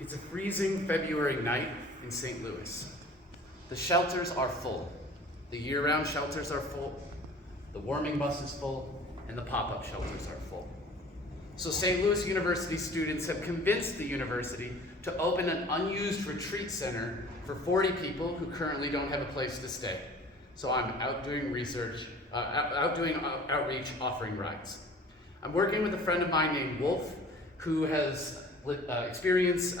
It's a freezing February night in St. Louis. The shelters are full. The year-round shelters are full, the warming bus is full, and the pop-up shelters are full. So St. Louis University students have convinced the university to open an unused retreat center for 40 people who currently don't have a place to stay. So I'm out doing research, outreach, offering rides. I'm working with a friend of mine named Wolf, who has experience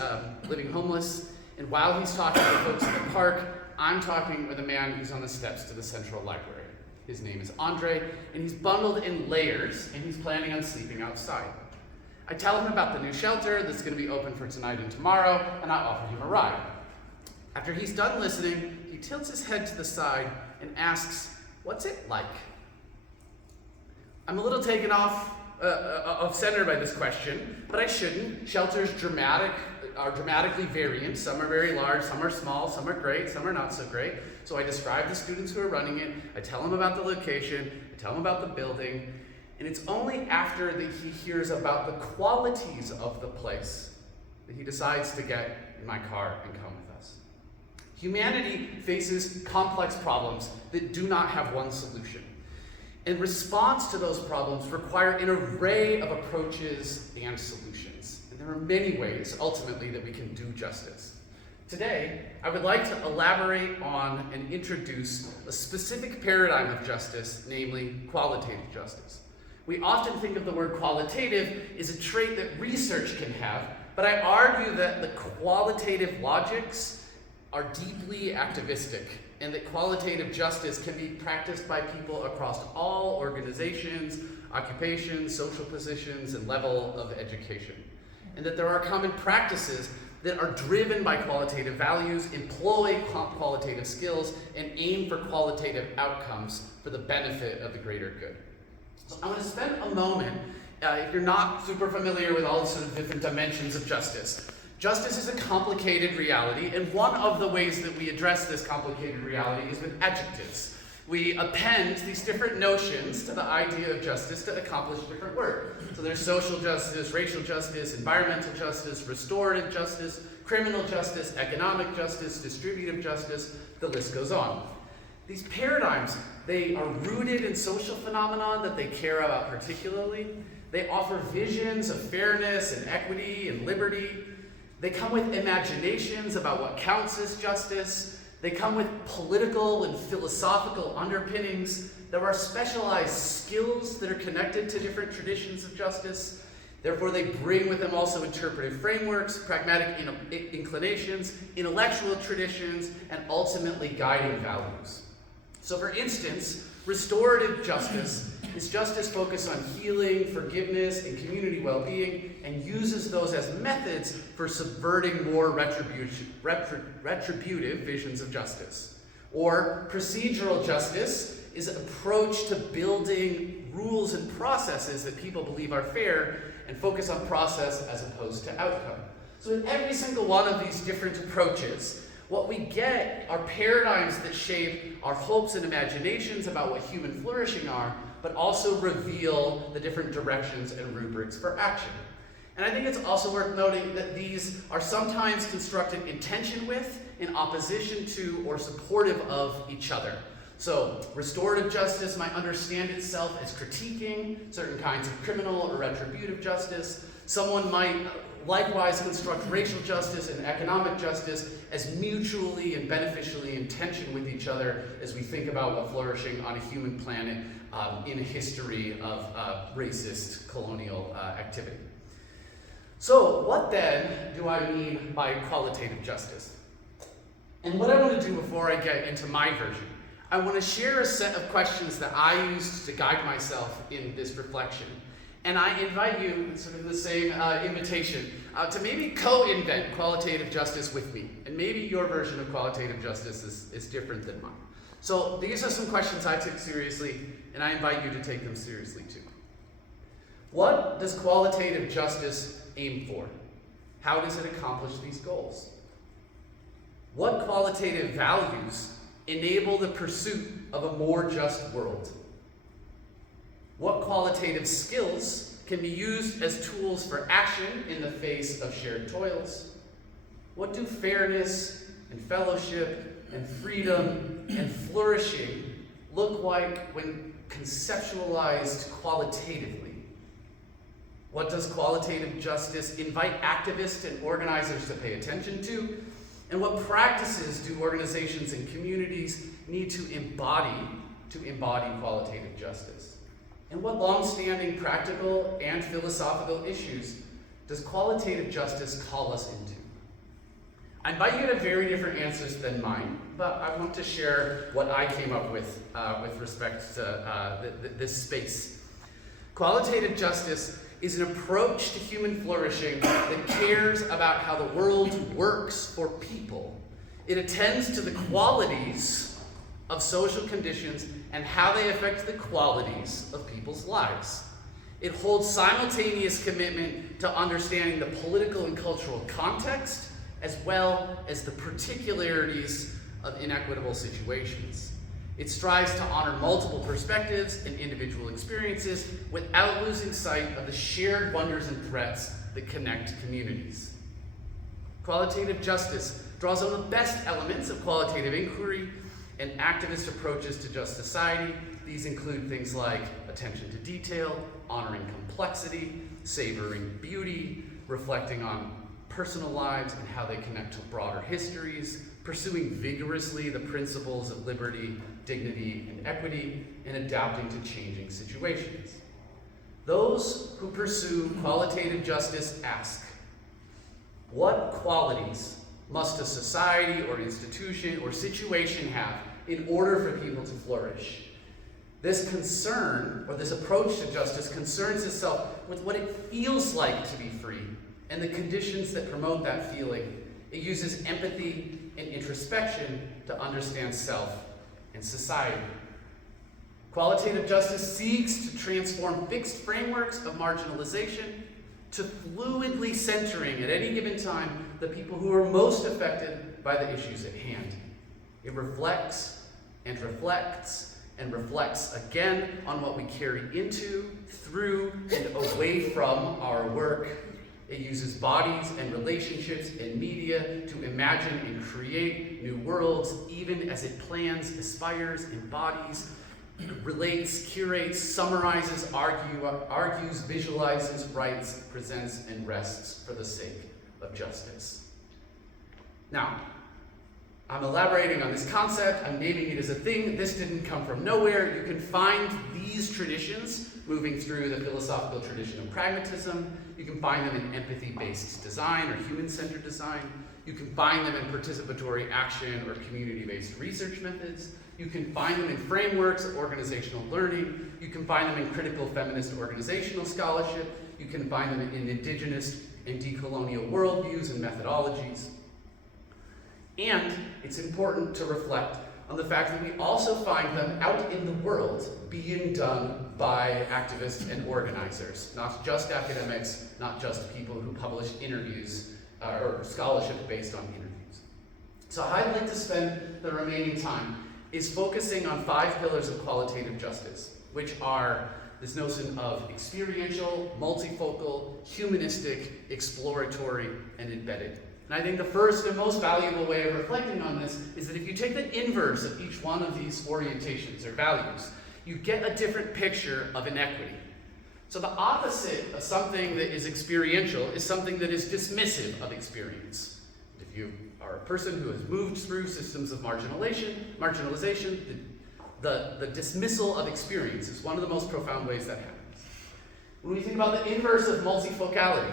living homeless, and while he's talking to folks in the park, I'm talking with a man who's on the steps to the Central Library. His name is Andre, and he's bundled in layers, and he's planning on sleeping outside. I tell him about the new shelter that's going to be open for tonight and tomorrow, and I offer him a ride. After he's done listening, he tilts his head to the side and asks, "What's it like?" I'm a little taken off center by this question, but I shouldn't. Shelters are dramatically variant. Some are very large, some are small, some are great, some are not so great. So I describe the students who are running it, I tell them about the location, I tell them about the building, and it's only after that he hears about the qualities of the place that he decides to get in my car and come with us. Humanity faces complex problems that do not have one solution. And response to those problems require an array of approaches and solutions. And there are many ways, ultimately, that we can do justice. Today, I would like to elaborate on and introduce a specific paradigm of justice, namely qualitative justice. We often think of the word qualitative as a trait that research can have, but I argue that the qualitative logics are deeply activistic, and that qualitative justice can be practiced by people across all organizations, occupations, social positions, and level of education. And that there are common practices that are driven by qualitative values, employ qualitative skills, and aim for qualitative outcomes for the benefit of the greater good. So I want to spend a moment, if you're not super familiar with all the sort of different dimensions of justice. Justice is a complicated reality, and one of the ways that we address this complicated reality is with adjectives. We append these different notions to the idea of justice to accomplish different work. So there's social justice, racial justice, environmental justice, restorative justice, criminal justice, economic justice, distributive justice, the list goes on. These paradigms, they are rooted in social phenomenon that they care about particularly. They offer visions of fairness and equity and liberty. They come with imaginations about what counts as justice. They come with political and philosophical underpinnings. There are specialized skills that are connected to different traditions of justice. Therefore, they bring with them also interpretive frameworks, pragmatic inclinations, intellectual traditions, and ultimately guiding values. So for instance, restorative justice is justice focused on healing, forgiveness, and community well-being, and uses those as methods for subverting more retributive visions of justice. Or procedural justice is an approach to building rules and processes that people believe are fair and focus on process as opposed to outcome. So in every single one of these different approaches, what we get are paradigms that shape our hopes and imaginations about what human flourishing are, but also reveal the different directions and rubrics for action. And I think it's also worth noting that these are sometimes constructed in tension with, in opposition to, or supportive of each other. So restorative justice might understand itself as critiquing certain kinds of criminal or retributive justice. Someone might likewise construct racial justice and economic justice as mutually and beneficially in tension with each other as we think about what flourishing on a human planet in a history of racist colonial activity. So what then do I mean by qualitative justice? And what I want to do before I get into my version, I want to share a set of questions that I used to guide myself in this reflection. And I invite you, sort of the same invitation, to maybe co-invent qualitative justice with me. And maybe your version of qualitative justice is different than mine. So these are some questions I took seriously, and I invite you to take them seriously too. What does qualitative justice aim for? How does it accomplish these goals? What qualitative values enable the pursuit of a more just world? What qualitative skills can be used as tools for action in the face of shared toils? What do fairness and fellowship and freedom and flourishing look like when conceptualized qualitatively? What does qualitative justice invite activists and organizers to pay attention to? And what practices do organizations and communities need to embody qualitative justice? And what long-standing practical and philosophical issues does qualitative justice call us into? I invite you to have very different answers than mine, but I want to share what I came up with respect to this space. Qualitative justice is an approach to human flourishing that cares about how the world works for people. It attends to the qualities of social conditions and how they affect the qualities of people's lives. It holds simultaneous commitment to understanding the political and cultural context, as well as the particularities of inequitable situations. It strives to honor multiple perspectives and individual experiences without losing sight of the shared wonders and threats that connect communities. Qualitative justice draws on the best elements of qualitative inquiry and activist approaches to just society. These include things like attention to detail, honoring complexity, savoring beauty, reflecting on personal lives and how they connect to broader histories, pursuing vigorously the principles of liberty, dignity, and equity, and adapting to changing situations. Those who pursue qualitative justice ask, what qualities must a society or institution or situation have in order for people to flourish? This concern, or this approach to justice, concerns itself with what it feels like to be free and the conditions that promote that feeling. It uses empathy and introspection to understand self and society. Qualitative justice seeks to transform fixed frameworks of marginalization to fluidly centering at any given time the people who are most affected by the issues at hand. It reflects and reflects and reflects again on what we carry into, through, and away from our work. It uses bodies and relationships and media to imagine and create new worlds, even as it plans, aspires, embodies, relates, curates, summarizes, argues, visualizes, writes, presents, and rests for the sake of justice. Now, I'm elaborating on this concept, I'm naming it as a thing. This didn't come from nowhere. You can find these traditions moving through the philosophical tradition of pragmatism. You can find them in empathy-based design or human-centered design. You can find them in participatory action or community-based research methods. You can find them in frameworks of organizational learning. You can find them in critical feminist organizational scholarship. You can find them in indigenous and decolonial worldviews and methodologies. And it's important to reflect on the fact that we also find them out in the world being done by activists and organizers, not just academics, not just people who publish interviews or scholarship based on interviews. So how I'd like to spend the remaining time is focusing on 5 pillars of qualitative justice, which are this notion of experiential, multifocal, humanistic, exploratory, and embedded. And I think the first and most valuable way of reflecting on this is that if you take the inverse of each one of these orientations or values, you get a different picture of inequity. So the opposite of something that is experiential is something that is dismissive of experience. If you are a person who has moved through systems of marginalization, the dismissal of experience is one of the most profound ways that happens. When we think about the inverse of multifocality,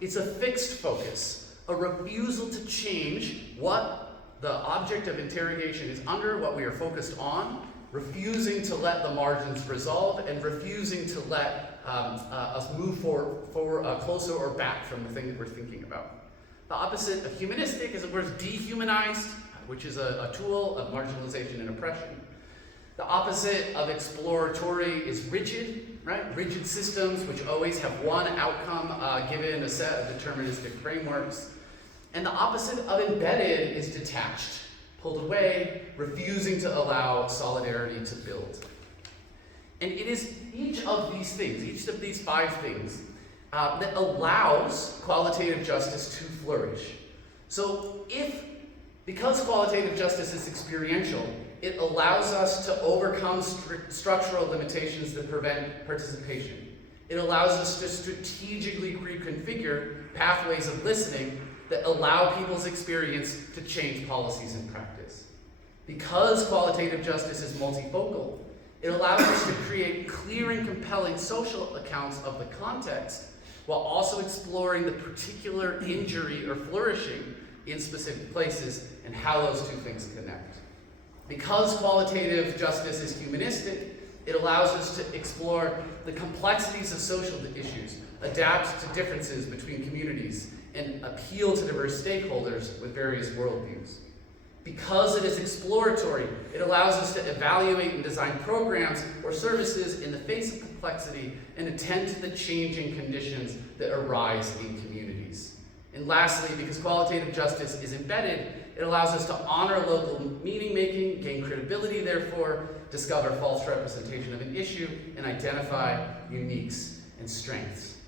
it's a fixed focus, a refusal to change what the object of interrogation is under, what we are focused on, refusing to let the margins resolve, and refusing to let us move closer or back from the thing that we're thinking about. The opposite of humanistic is, of course, dehumanized, which is a tool of marginalization and oppression. The opposite of exploratory is rigid, right? Rigid systems which always have one outcome given a set of deterministic frameworks. And the opposite of embedded is detached, pulled away, refusing to allow solidarity to build. And it is each of these things, each of these 5 things, that allows qualitative justice to flourish. So because qualitative justice is experiential, it allows us to overcome structural limitations that prevent participation. It allows us to strategically reconfigure pathways of listening that allow people's experience to change policies and practice. Because qualitative justice is multifocal, it allows us to create clear and compelling social accounts of the context while also exploring the particular injury or flourishing in specific places and how those two things connect. Because qualitative justice is humanistic, it allows us to explore the complexities of social issues, adapt to differences between communities, and appeal to diverse stakeholders with various worldviews. Because it is exploratory, it allows us to evaluate and design programs or services in the face of complexity and attend to the changing conditions that arise in communities. And lastly, because qualitative justice is embedded, it allows us to honor local meaning making, gain credibility therefore, discover false representation of an issue, and identify uniques and strengths.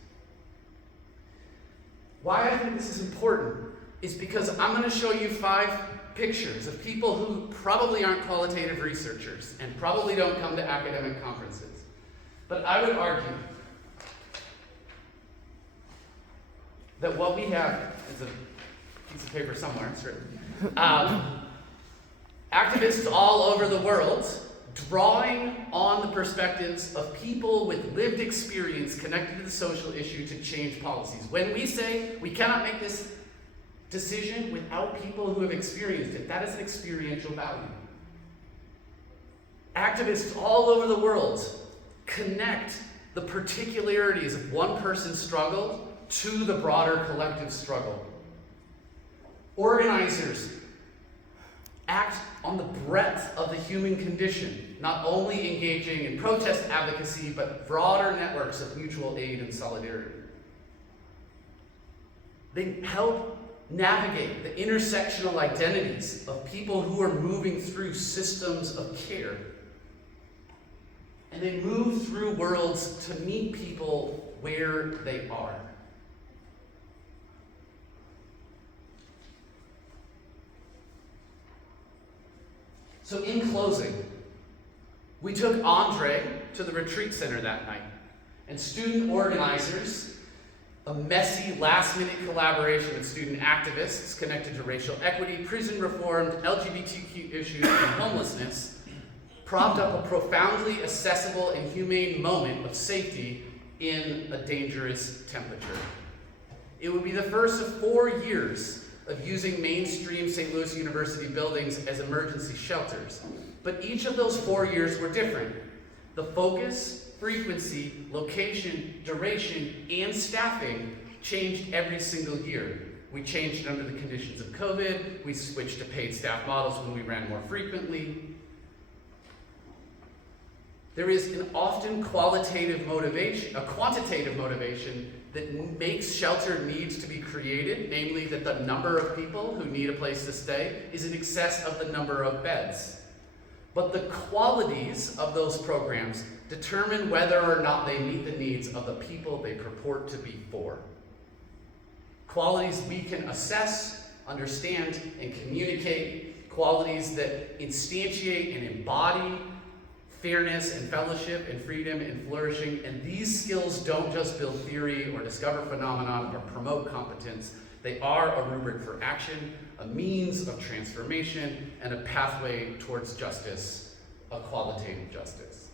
Why I think this is important is because I'm going to show you 5 pictures of people who probably aren't qualitative researchers and probably don't come to academic conferences. But I would argue that what we have is a piece of paper somewhere, it's written. Activists all over the world drawing on the perspectives of people with lived experience connected to the social issue to change policies. When we say we cannot make this decision without people who have experienced it, that is an experiential value. Activists all over the world connect the particularities of one person's struggle to the broader collective struggle. Organizers act on the breadth of the human condition, not only engaging in protest advocacy, but broader networks of mutual aid and solidarity. They help navigate the intersectional identities of people who are moving through systems of care. And they move through worlds to meet people where they are. So in closing, we took Andre to the retreat center that night, and student organizers, a messy last-minute collaboration with student activists connected to racial equity, prison reform, LGBTQ issues, and homelessness, propped up a profoundly accessible and humane moment of safety in a dangerous temperature. It would be the first of 4 years of using mainstream St. Louis University buildings as emergency shelters. But each of those 4 years were different. The focus, frequency, location, duration, and staffing changed every single year. We changed under the conditions of COVID. We switched to paid staff models when we ran more frequently. There is an often quantitative motivation that makes shelter needs to be created, namely that the number of people who need a place to stay is in excess of the number of beds. But the qualities of those programs determine whether or not they meet the needs of the people they purport to be for. Qualities we can assess, understand, and communicate, qualities that instantiate and embody fairness and fellowship and freedom and flourishing, and these skills don't just build theory or discover phenomenon or promote competence. They are a rubric for action, a means of transformation, and a pathway towards justice, a qualitative justice.